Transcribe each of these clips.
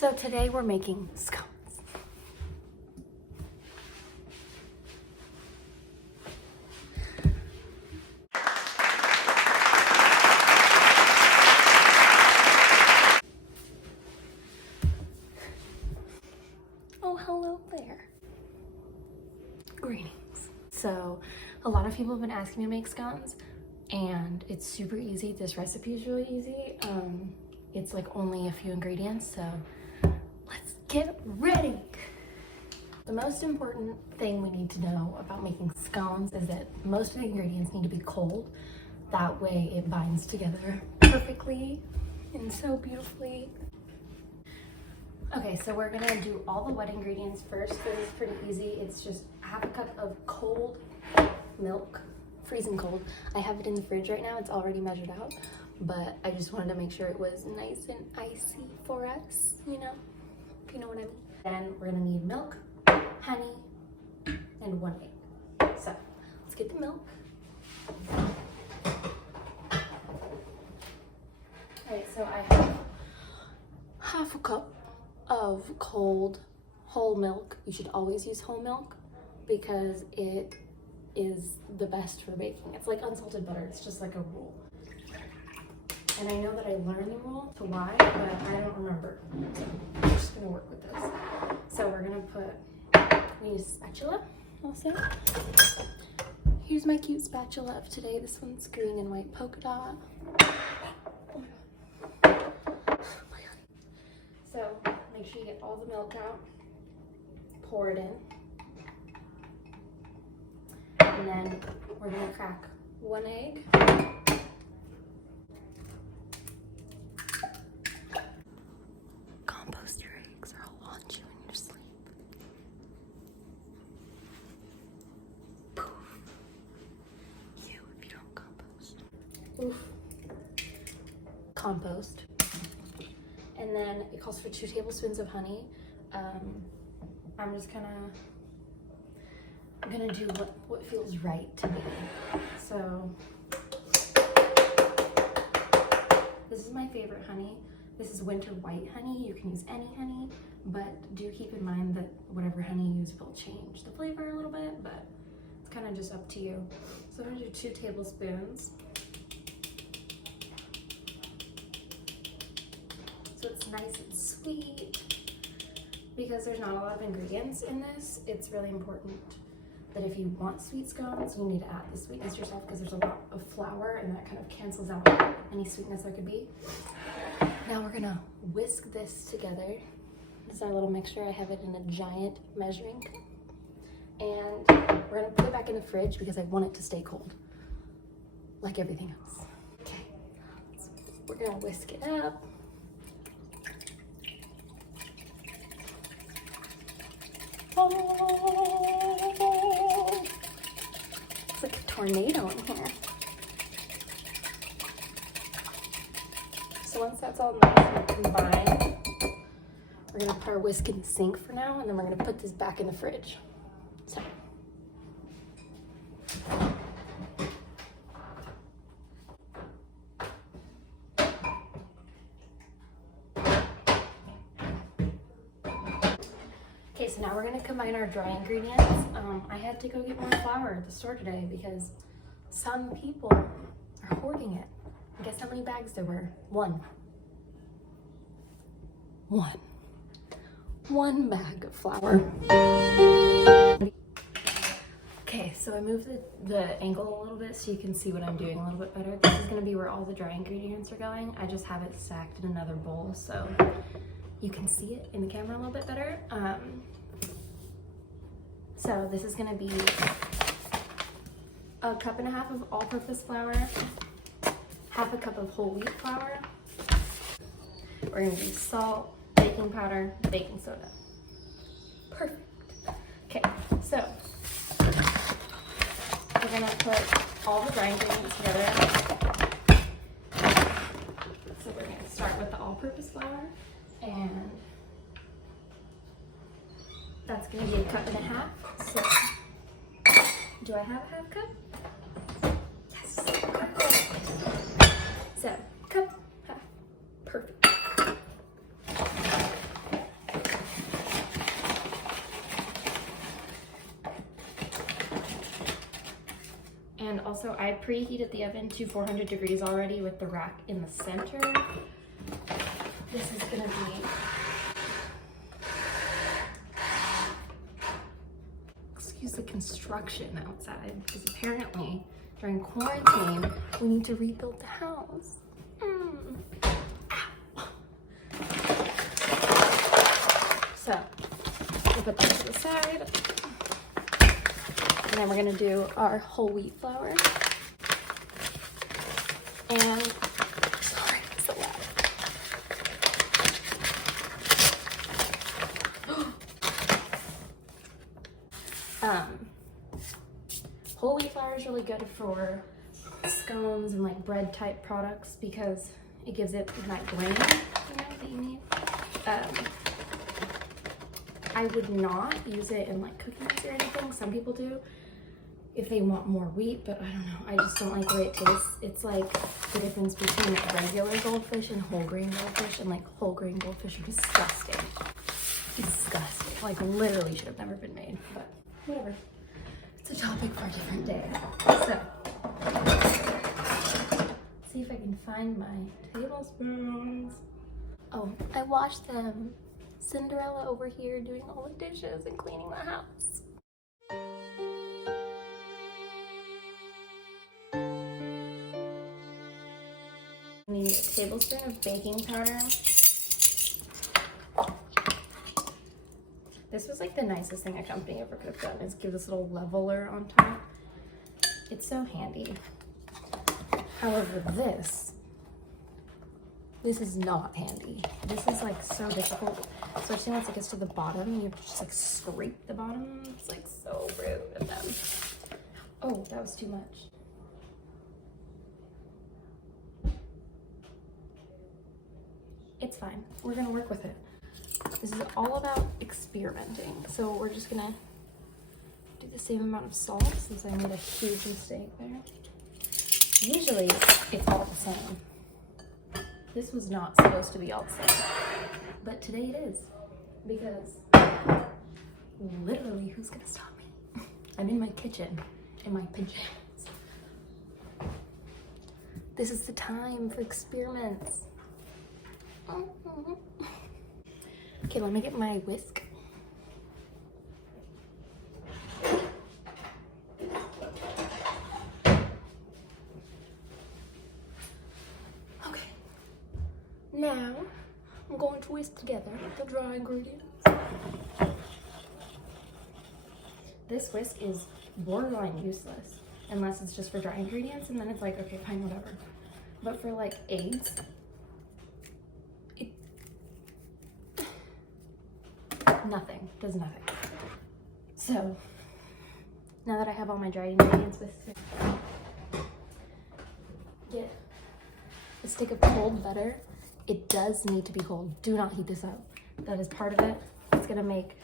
So today we're making scones. Oh, hello there. Greetings. So a lot of people have been asking me to make scones and it's super easy. This recipe is really easy. It's like only a few ingredients, so let's get ready. The most important thing we need to know about making scones is that most of the ingredients need to be cold. That way it binds together perfectly and so beautifully. Okay, so we're gonna do all the wet ingredients first. This is pretty easy. It's just half a cup of cold milk, freezing cold. I have it in the fridge right now. It's already measured out, but I just wanted to make sure it was nice and icy for us, you know, if you know what I mean. Then we're gonna need milk, honey, and 1 egg. So let's get the milk. All right, so I have half a cup of cold whole milk. You should always use whole milk because it is the best for baking. It's like unsalted butter. It's just like a rule. And I know that I learned the rule to why, but I don't remember. So I'm just gonna work with this. So we're gonna we use a spatula also. Here's my cute spatula of today. This one's green and white polka dot. Oh my God. So make sure you get all the milk out, pour it in, and then we're gonna crack 1 egg. Compost your eggs or I'll haunt you in your sleep. Poof. You if you don't compost. Oof. Compost. And then it calls for 2 tablespoons of honey. I'm just gonna do what feels right to me. So this is my favorite honey. This is winter white honey. You can use any honey, but do keep in mind that whatever honey you use will change the flavor a little bit, but it's kind of just up to you. So I'm gonna do 2 tablespoons. So it's nice and sweet. Because there's not a lot of ingredients in this, it's really important that if you want sweet scones, you need to add the sweetness yourself because there's a lot of flour and that kind of cancels out any sweetness there could be. Now we're gonna whisk this together. This is our little mixture. I have it in a giant measuring cup. And we're gonna put it back in the fridge because I want it to stay cold, like everything else. Okay, so we're gonna whisk it up. It's like a tornado in here. So once that's all nice and combined, we're gonna put our whisk in the sink for now, and then we're gonna put this back in the fridge. So. Okay, so now we're gonna combine our dry ingredients. I had to go get more flour at the store today because some people are hoarding it. Guess how many bags there were? One bag of flour. Okay, so I moved the angle a little bit so you can see what I'm doing a little bit better. This is gonna be where all the dry ingredients are going. I just have it stacked in another bowl so you can see it in the camera a little bit better. So this is gonna be 1.5 cups of all-purpose flour, 1/2 cup of whole wheat flour. We're gonna use salt, baking powder, baking soda. Perfect. Okay, so we're gonna put all the dry ingredients together. So we're gonna start with the all-purpose flour, and that's gonna be 1.5 cups. So, do I have a 1/2 cup? Yes. So, cup, half, perfect. Also, I preheated the oven to 400 degrees already with the rack in the center. This is gonna be, excuse the construction outside, because apparently during quarantine, we need to rebuild the house. So, we'll put that to the side. And then we're gonna do our whole wheat flour. And, sorry, it's so loud. Whole wheat flour is really good for scones and like bread type products because it gives it that grain, that you need. I would not use it in like cookies or anything. Some people do if they want more wheat, but I don't know. I just don't like the way it tastes. It's like the difference between regular goldfish and whole grain goldfish, and like whole grain goldfish are disgusting. Disgusting. Like literally should have never been made, but whatever. It's a topic for a different day. So, see if I can find my tablespoons. Oh, I washed them. Cinderella over here doing all the dishes and cleaning the house. I need a tablespoon of baking powder. This was like the nicest thing a company ever could have done, is give this little leveler on top. It's so handy. However, this is not handy. This is like so difficult, especially once it gets to the bottom. You have to just like scrape the bottom. It's like so rude of them. Oh, that was too much. It's fine. We're gonna work with it. This is all about experimenting. So we're just gonna do the same amount of salt since I made a huge mistake there. Usually it's all the same. This was not supposed to be all the same, but today it is, because literally who's gonna stop me? I'm in my kitchen, in my pajamas. This is the time for experiments. Okay, let me get my whisk. Now, I'm going to whisk together the dry ingredients. This whisk is borderline useless, unless it's just for dry ingredients, and then it's like, okay, fine, whatever. But for like eggs, nothing, does nothing. So, now that I have all my dry ingredients whisked, get a stick of cold butter. It does need to be cold. Do not heat this up. That is part of it. It's gonna make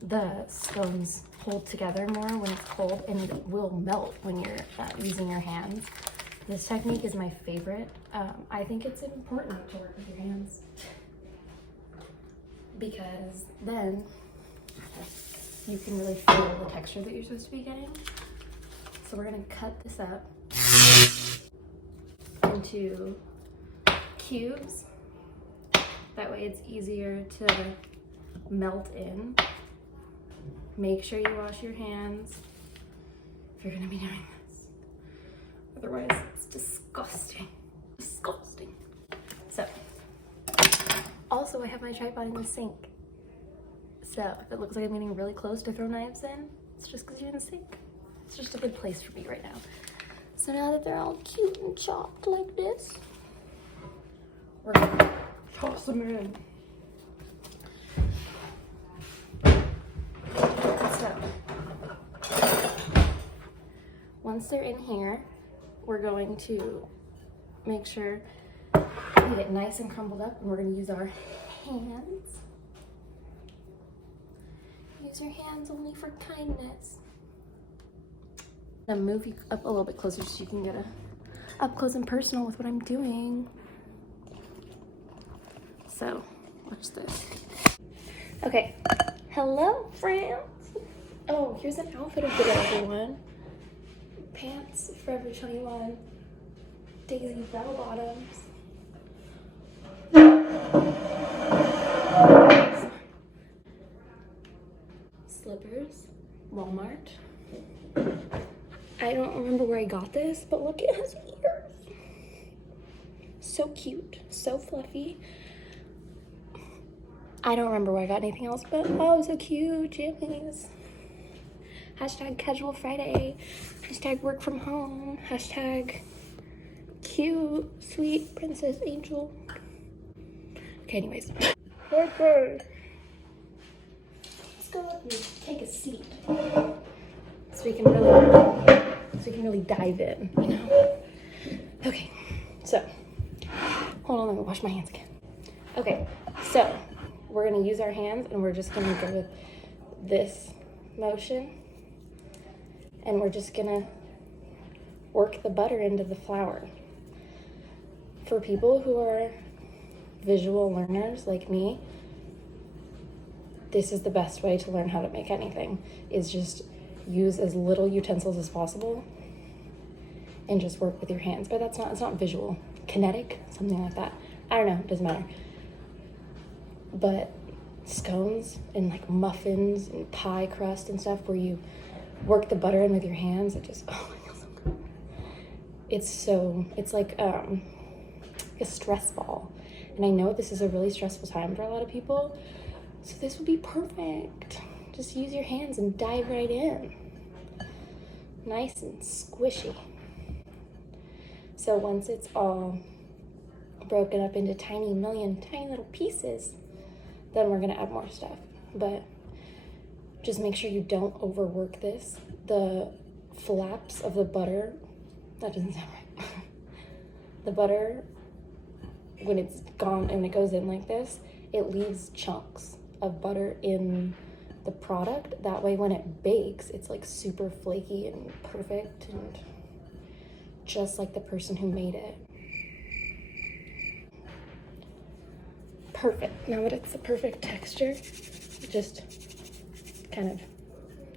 the scones hold together more when it's cold, and it will melt when you're using your hands. This technique is my favorite. I think it's important to work with your hands because then you can really feel the texture that you're supposed to be getting. So we're gonna cut this up into cubes. That way it's easier to melt in. Make sure you wash your hands if you're gonna be doing this. Otherwise, it's disgusting. Disgusting. So, also I have my tripod in the sink. So if it looks like I'm getting really close to throw knives in, it's just because you're in the sink. It's just a good place for me right now. So now that they're all cute and chopped like this, we're gonna toss them in. So, once they're in here, we're going to make sure we get nice and crumbled up, and we're gonna use our hands. Use your hands only for kindness. I'm gonna move you up a little bit closer so you can get a up close and personal with what I'm doing. So, watch this. Okay, hello friends. Oh, here's an outfit of the day, everyone. pants, Forever 21, Daisy bell bottoms. Slippers, Walmart. I don't remember where I got this, but look, it has ears. So cute, so fluffy. I don't remember where I got anything else, but oh, so cute, jammies. Hashtag casual Friday. Hashtag work from home. Hashtag cute, sweet princess angel. Okay, anyways. Okay. Let's go up and take a seat. So we can really dive in, you know? Okay, so hold on, let me wash my hands again. Okay, so we're gonna use our hands and we're just gonna go with this motion. And we're just gonna work the butter into the flour. For people who are visual learners like me, this is the best way to learn how to make anything, is just use as little utensils as possible and just work with your hands. But it's not visual, kinetic, something like that. I don't know, it doesn't matter. But scones and like muffins and pie crust and stuff where you work the butter in with your hands, it just, oh, it feels so good. It's like a stress ball. And I know this is a really stressful time for a lot of people, so this would be perfect. Just use your hands and dive right in. Nice and squishy. So once it's all broken up into tiny little pieces, then we're gonna add more stuff. But just make sure you don't overwork this. The flaps of the butter, that doesn't sound right. The butter, when it's gone and it goes in like this, it leaves chunks of butter in the product. That way when it bakes, it's like super flaky and perfect and just like the person who made it. Perfect. Now that it's the perfect texture, just kind of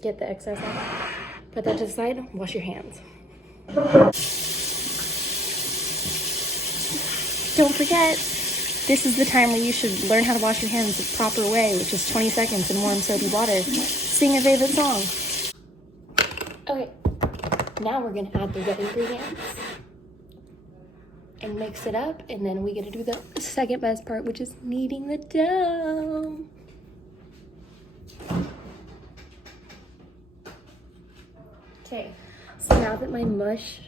get the excess out. Put that to the side, wash your hands. Don't forget, this is the time where you should learn how to wash your hands the proper way, which is 20 seconds in warm soapy water. Sing your favorite song. Okay, now we're gonna add the wet ingredients and mix it up, and then we get to do the second best part, which is kneading the dough. Okay, so now that my mush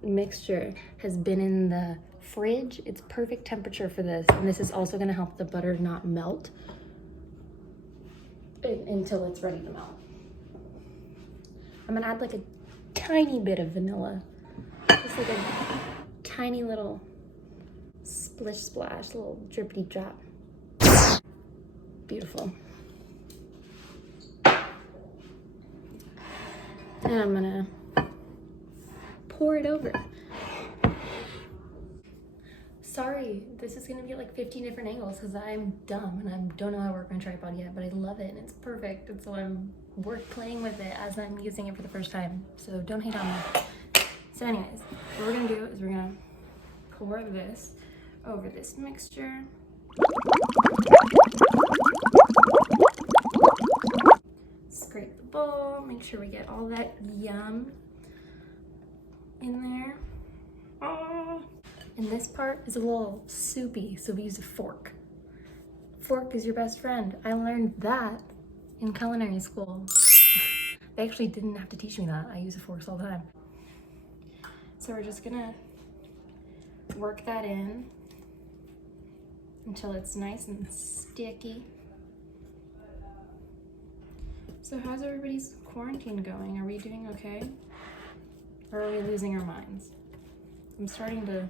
mixture has been in the fridge, it's perfect temperature for this, and this is also going to help the butter not melt until it's ready to melt. I'm going to add like a tiny bit of vanilla, just like a tiny little splish splash, little drippity drop. Beautiful. And I'm gonna pour it over. Sorry, this is gonna be like 15 different angles because I'm dumb and I don't know how to work my tripod yet, but I love it and it's perfect. And so I'm playing with it as I'm using it for the first time. So don't hate on me. So anyways, what we're gonna do is we're gonna pour this over this mixture. Scrape the bowl, make sure we get all that yum in there. Oh. And this part is a little soupy, so we use a fork. Fork is your best friend. I learned that in culinary school. They actually didn't have to teach me that. I use forks all the time. So we're just gonna work that in until it's nice and sticky. So how's everybody's quarantine going? Are we doing okay? Or are we losing our minds? I'm starting to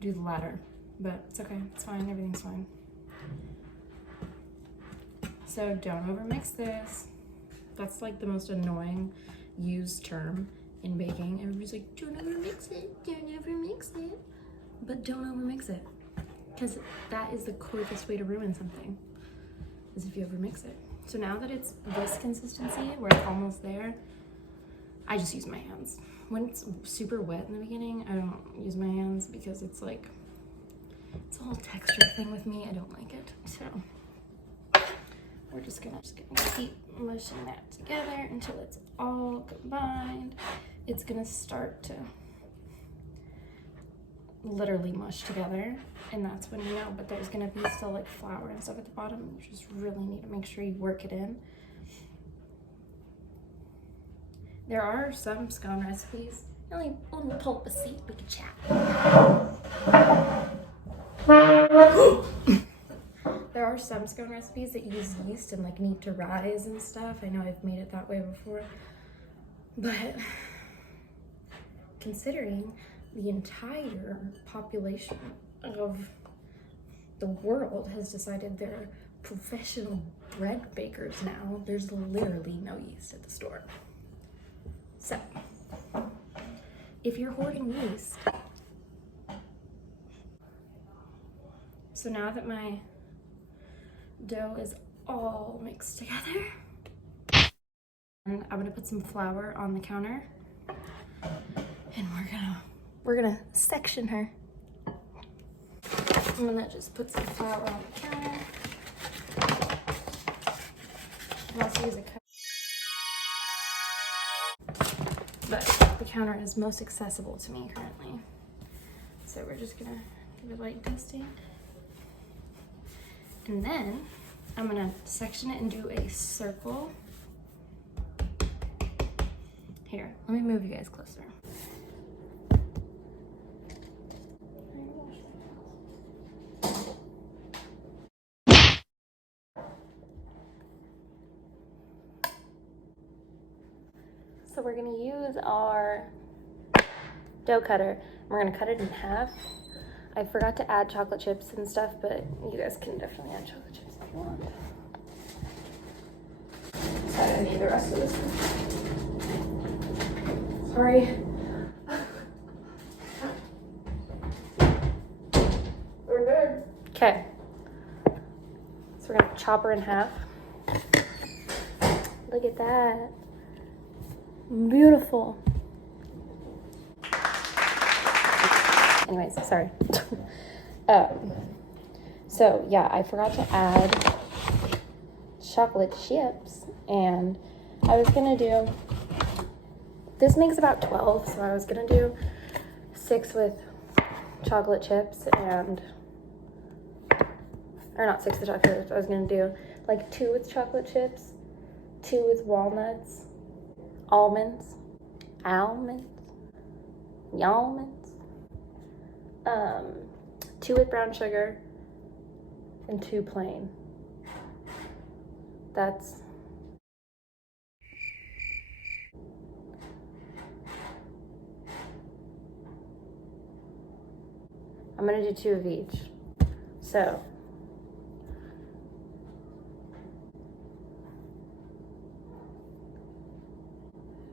do the latter, but it's okay, it's fine, everything's fine. So don't overmix this. That's like the most annoying used term in baking. Everybody's like, don't overmix it, don't overmix it. But don't overmix it, because that is the quickest way to ruin something, is if you overmix it. So now that it's this consistency, where it's almost there, I just use my hands. When it's super wet in the beginning, I don't use my hands because it's like, it's a whole texture thing with me. I don't like it. So we're just gonna keep mushing that together until it's all combined. It's gonna start to literally mush together, and that's when you know, but there's gonna be still like flour and stuff at the bottom. You just really need to make sure you work it in. There are some scone recipes. Let me pull up a seat, we can chat. There are some scone recipes that use yeast and like need to rise and stuff. I know I've made it that way before, but considering the entire population of the world has decided they're professional bread bakers now, there's literally no yeast at the store. So, if you're hoarding yeast, so now that my dough is all mixed together, and I'm gonna put some flour on the counter, and we're gonna section her. I'm gonna just put some flour on the counter. I'm also use a cup, but the counter is most accessible to me currently. So we're just gonna give it light dusting. And then I'm gonna section it and do a circle. Here, let me move you guys closer. So we're gonna use our dough cutter. We're gonna cut it in half. I forgot to add chocolate chips and stuff, but you guys can definitely add chocolate chips if you want. So I need the rest of this one. Sorry. We're good. Okay. So we're gonna chop her in half. Look at that. Beautiful. Anyways, sorry. So yeah, I forgot to add chocolate chips, and I was gonna do, this makes about 12, so I was gonna do 6 with chocolate chips and, or not 6 with chocolate chips, I was gonna do like 2 with chocolate chips, 2 with walnuts, almonds, 2 with brown sugar, and 2 plain. That's I'm gonna do 2 of each. So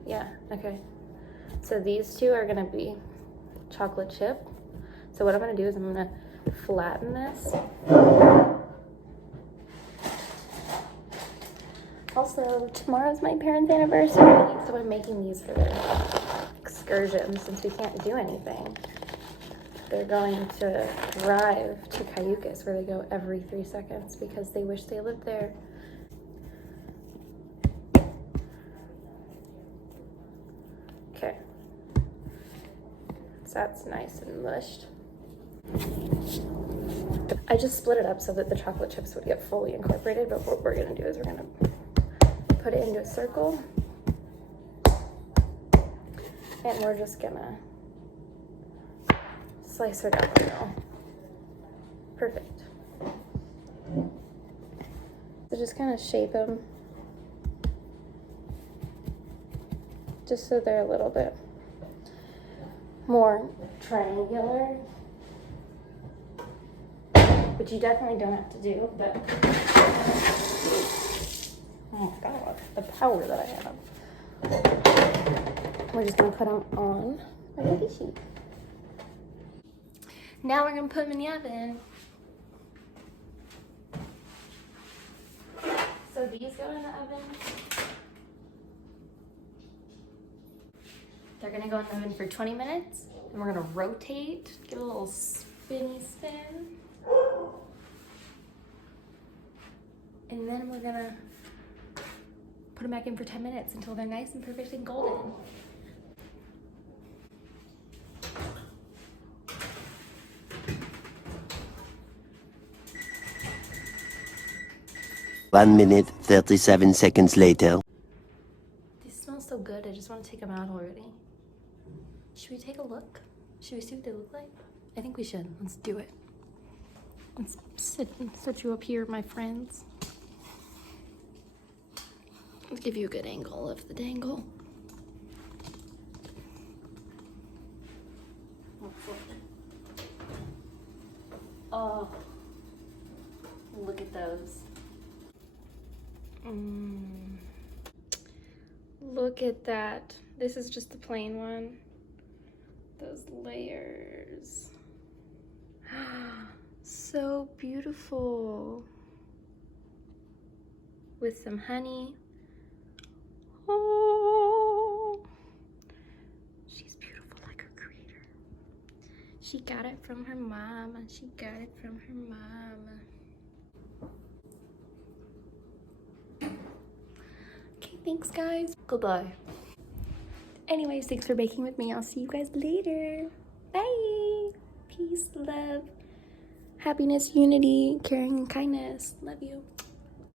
yeah, okay. So these 2 are gonna be chocolate chip. So what I'm gonna do is I'm gonna flatten this. Also, tomorrow's my parents' anniversary, so I'm making these for their excursion since we can't do anything. They're going to drive to Cayucas, where they go every 3 seconds because they wish they lived there. Okay. So that's nice and mushed. I just split it up so that the chocolate chips would get fully incorporated, but what we're gonna do is we're gonna put it into a circle, and we're just gonna slice her down the middle. Perfect. So just kind of shape them just so they're a little bit more triangular, which you definitely don't have to do, but oh my god, the power that I have. We're just gonna put them on our cookie sheet. Now we're gonna put them in the oven. So these go in the oven They're gonna go in the oven for 20 minutes, and we're gonna rotate, give it a little spinny spin. And then we're gonna put them back in for 10 minutes until they're nice and perfect and golden. One minute, 37 seconds later. These smell so good, I just want to take them out already. Should we take a look? Should we see what they look like? I think we should. Let's do it. Let's set you up here, my friends. Let's give you a good angle of the dangle. Oh, look at those. Look at that. This is just the plain one. Those layers. So beautiful. With some honey. Oh, she's beautiful like her creator. She got it from her mama. She got it from her mama. Okay, thanks guys. Goodbye. Anyways, thanks for baking with me. I'll see you guys later. Bye. Peace, love, happiness, unity, caring, and kindness. Love you.